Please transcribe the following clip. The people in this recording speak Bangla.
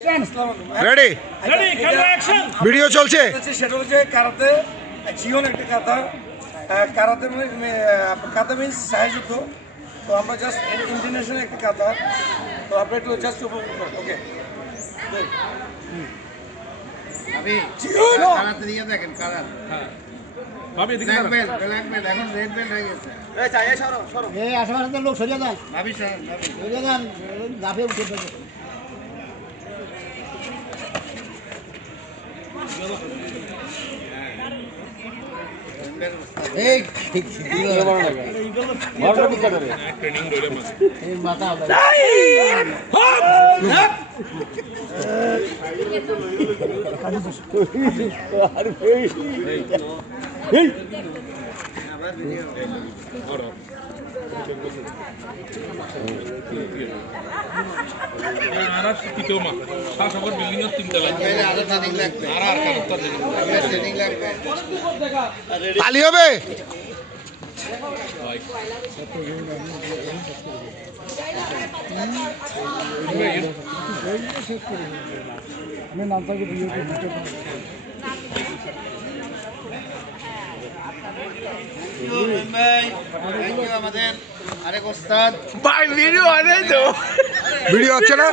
রেডি ভিডিও চলছে। সেটা হচ্ছে কারাতে জিওন একটা কাতা। কারাতে কাতা মিনস সাহায্য। তো আমরা জাস্ট ইন্টারন্যাশনাল একটা কাতা। তো আমরা একটু জাস্ট ওকে ভাবি কারাতে দিয়ে দেখেন কারাত। হ্যাঁ ভাবি এদিকে ব্ল্যাক বেল্ট এখন রেড বেল্ট হয়ে গেছে। এই চাই এই সরো সরো এই আশেপাশে লোক সরিয়ে যান, ভাবি স্যার ভাবি সরিয়ে যান, গাফে উঠে পড়বে। এই মাথা তালি হবে। আমাদের আরেক ওস্তাদ ভাই ভিডিও আছে তো, ভিডিও হচ্ছে না।